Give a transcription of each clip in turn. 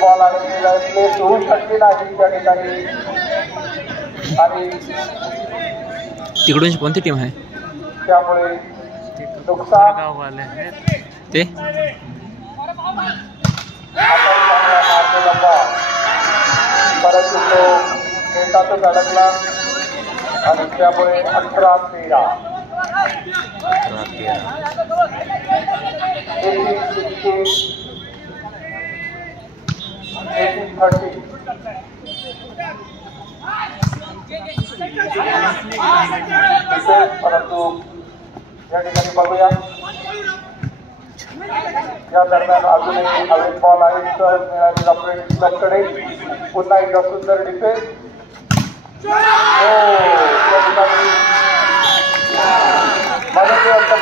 Ball आलेला होऊ शकते नाही त्या ठिकाणी. आणि तिकडून कोणती टीम आहे त्यामुळे नुकसान ते परंतु तो नेटातच अडकला आणि त्यामुळे 11-13 18-30. परंतु या ठिकाणी बघूया या दरम्यान अजूनही हवेत बॉल आहे. सहज मिळालेला क्लबकडे पुन्हा एकदा सुंदर डिफेन्स.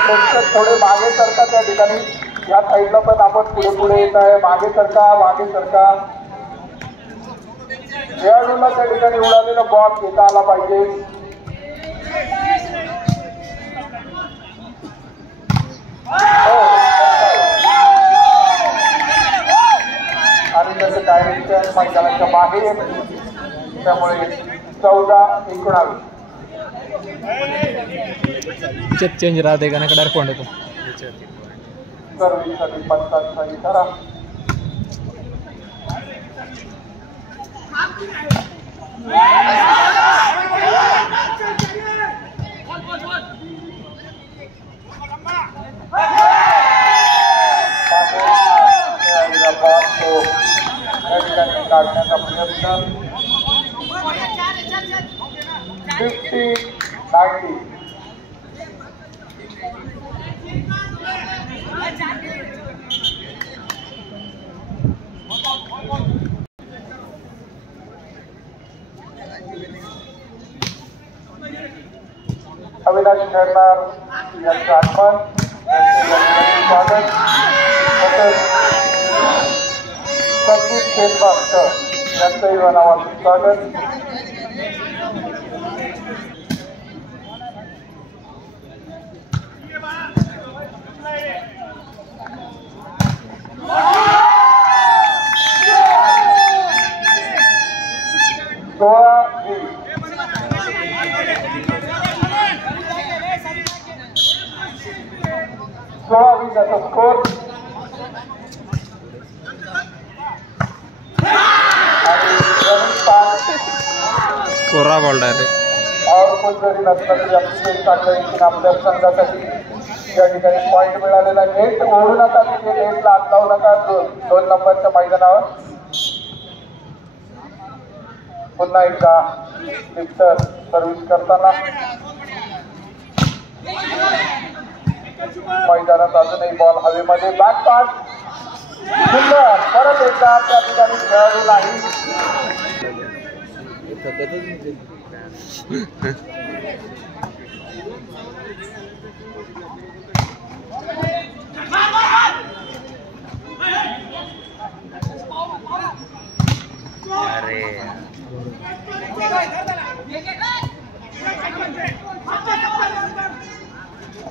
प्रेक्षक थोडे मागे सरतात त्या ठिकाणी. या साईडला पण आपण पुढे येत आहे. मागे सरका खेळाडूला त्या ठिकाणी उडालेला बॉल घेता आला पाहिजे. आणि त्याचं डायरेक्शन मैदानाच्या बाहेर. त्यामुळे 14-19 चेंज राहते का नाही पॉइंट होतो. सर्विससाठी 5 इशारा. काढण्याचा प्रयत्न. 50-90. अविनाश खेळणार यांचं आगमन. स्वागत. संदीप शेतबागकर यांचंही मनापासून स्वागत. सोळा स्कोर. कोरा बॉल डायरेक्ट. और कोण जरी नसलं तरी आपल्या संघासाठी या ठिकाणी पॉईंट मिळालेला. नेट ओढू नका, तिथे नेटला हात लावू नका 2 नंबरच्या मैदानावर. पुन्हा एकदा लिफ्टर सर्व्हिस करताना मैदानात अजूनही बॉल हवेमध्ये. बॅक पास सुंदर. परत एकदा त्या ठिकाणी खेळाडू नाही.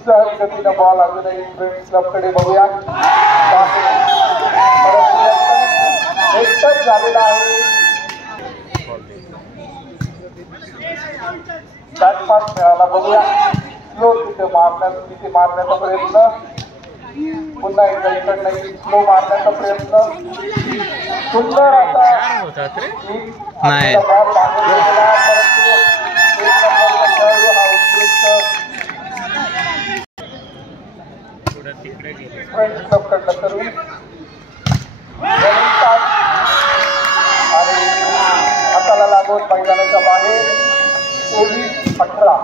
सहज गतीनं बॉल अजूनही क्लबकडे बघूया. एकटच झालेला आहे. बॅकपास मिळाला बघूया. स्लो तिथे मारण्याचा प्रयत्न. पुन्हा एकदा इकडनं स्लो मारण्याचा प्रयत्न. सुंदर असा नाही फ्रेंच क्लबकडनं सर्व्हिस. आणि हाताला लागून मैदानाच्या बाहेर. 23-18.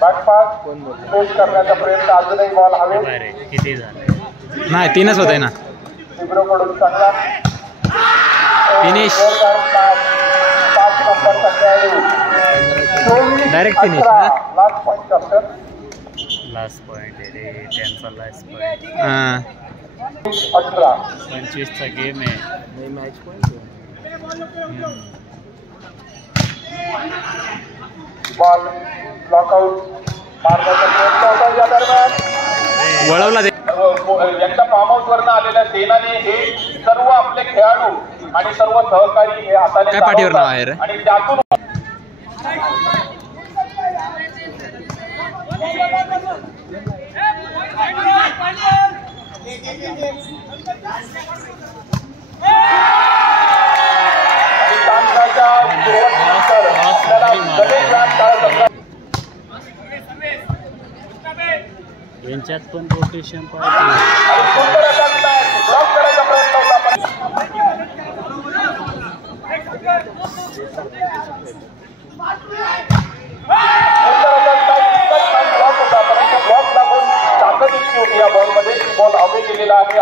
बॅकपास प्रेस करण्याचा प्रयत्न. अजूनही बॉल हवे नाही. 3च होत आहे ना. लिब्रोकडून चांगला फिनिश. 5 नंबरचा खेळाडू. Direct finish. Last point captain. Last point आहे रे त्यांचा लास्ट पॉइंट. 18 25चा गेम आहे. मॅच पॉइंट बॉल लॉकआउट मारण्याचा प्रयत्न होता या दरम्यान. वळवला ते यांच्या फार्म हाऊस वरनं आलेल्या सेनाने हे सर्व आपले खेळाडू आणि सर्व सहकारी हे हाताने काय पाठीवर नाव आहे रे? आणि त्यातून यांच्यात पण रोटेशन पाहिजे. ब्लॉक करायचा प्रयत्न होता पण ब्लॉक होता, परंतु ब्लॉक लागून ताकद इतकी होती या बॉलमध्ये की बॉल अवे केलेला आहे.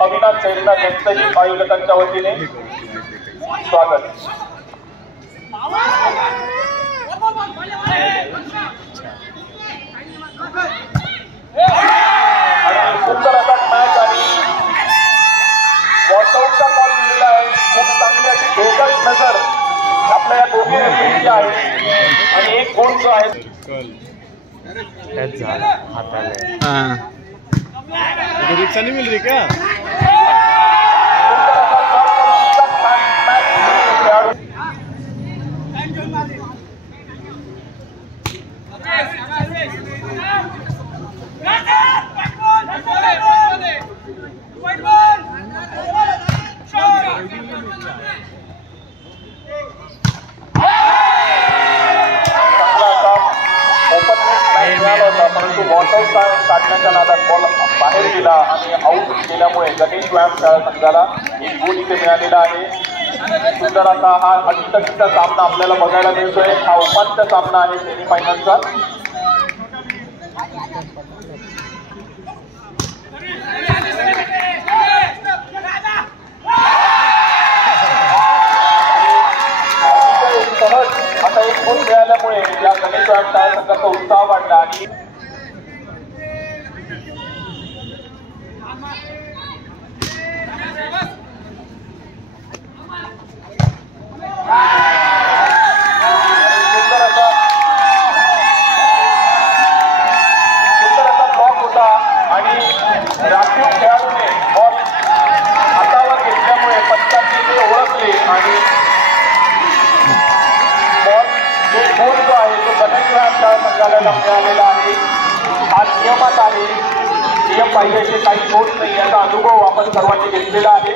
अविनाश सैरनाथ यांचंही आयोजकांच्या वतीने स्वागत. आणि सुंदर असा मॅच आणि वॉटआउटचा कॉल दिलेला आहे. खूप चांगली अशी भेदक नजर आपल्या या दोन्ही रेफरीची आहे आणि एक गुण जो आहे टच झाला हाताला. हां रिक्षा नाही मिल रही क्या? परंतु वॉटआउट काढण्याच्या नादात बॉल बाहेर गेला आणि आऊट केल्यामुळे गणेश व्यायाम शाळा संघाला एक गुण इथे मिळालेला आहे. सुंदर असा हा अष्टकीचा सामना आपल्याला बघायला मिळतोय. हा उपांत्य सामना आहे सेमीफायनलचा. सहज आता एक गुण मिळाल्यामुळे या गणेश व्यायाम शाळा संघाचा उत्साह वाढला आणि सुंदर असा ब्लॉक होता आणि राखीव खेळाडूने बॉल हातावर घेतल्यामुळे पंचांनी ते ओळखले आणि बॉल जो गोल जो आहे तो गणेश व्यायाम शाळा संघाला मिळालेला आहे. हा नियमात आहे. नियम पाहिजे असे काही होत नाही याचा अनुभव आपण सर्वांनी घेतलेला आहे.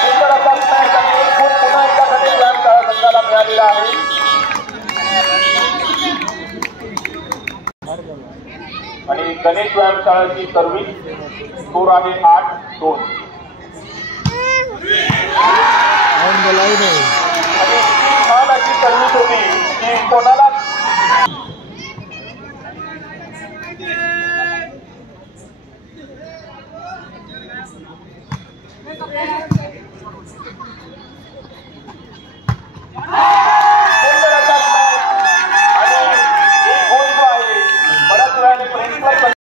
सुंदर असा मॅच आणि एक गुण पुन्हा एकदा गणेश व्यायाम शाळा संघाला मिळालेला आहे. आणि गणेश व्यायाम शाळेची सर्व्हिस स्कोर आहे 8-2. आणि छान अशी सर्व्हिस होती की कोणाला